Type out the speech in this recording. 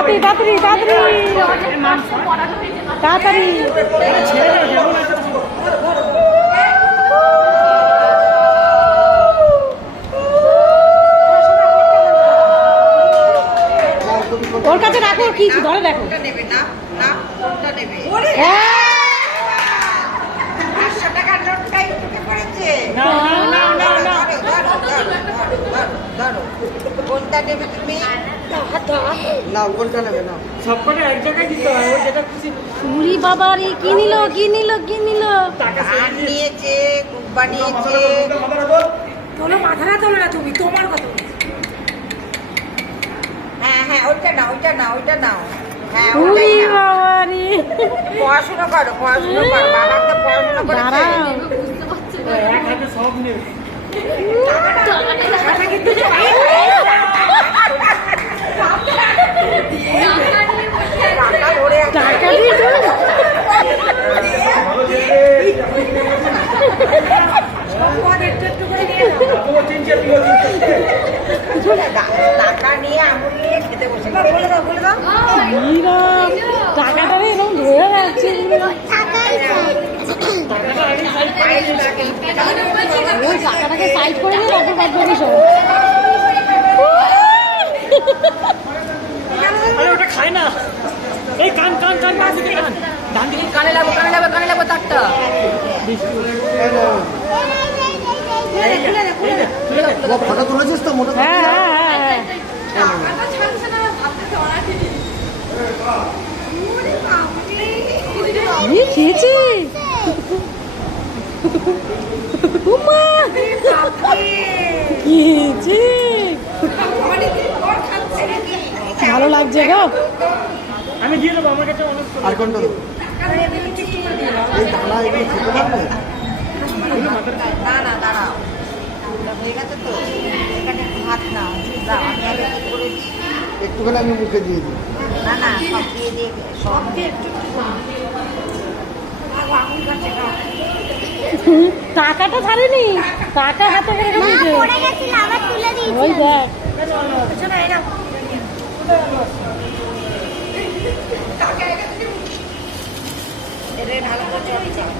তাড়াতাড়ি তাড়াতাড়ি তাড়াতাড়ি। ওর কাছে রাখো, কি ধরে দেখো। কোনটা নেবে তুমি? না কোনটা নেবে না, সবকটা এক জায়গায় দিতে হয়, ওই যেটা খুশি। উরি বাবা রে, কি নিল কি নিল কি নিল? ধান নিয়েছে, কুব্বা নিয়েছে। তোলো মাথাটা তোলো না তুমি, তোমার কথা। হ্যাঁ হ্যাঁ, ওইটা নাও ওইটা নাও ওইটা নাও। হ্যাঁ উরি ওইটাই নাও। বাবা রে, পড়াশোনা করো পড়াশোনা করো, বাবা তো পড়াশোনা করেছে। দাঁড়াও। এক হাতে সব নেবে। টাকা দিয়ে দাও। টাকা নিয়ে আমুল নিয়ে খেতে বসে। বলে দাও বলে দাও। ইরা, টাকাটা রে এরকম ধরে যাচ্ছে। ওই টাকাটাকে সাইড করে দিয়ে তারপর বাদ বাকি সব। আরে ওটা খায় না। এই কান কান কান ডান দিকে কান, ডান দিকে কানে লাগবো তারটা। ফটো তুলেছিস তো মোটা? হ্যাঁ হ্যাঁ হ্যাঁ হ্যাঁ, খেয়েছি। উমা, খেয়েছি। ভালো লাগছে গো। আমি দিয়ে দেবো, আমার কাছে অনেক। আর কোনটা দেবো? এই দানা এগুলো খেতে পারবে? না না দাঁড়াও, ওটা হয়ে গেছে তো। এখানে ভাত নাও, দাও আমি আগে কি করে দিই। একটুখানি আমি মুখে দিয়ে দিই। না না সব দিয়ে দিয়ে সব দিয়ে একটু টাকাটা ছাড়েনি, টাকা হাতে করে রেখেছে। ওই দেখ, এরে ঢালা করে চল।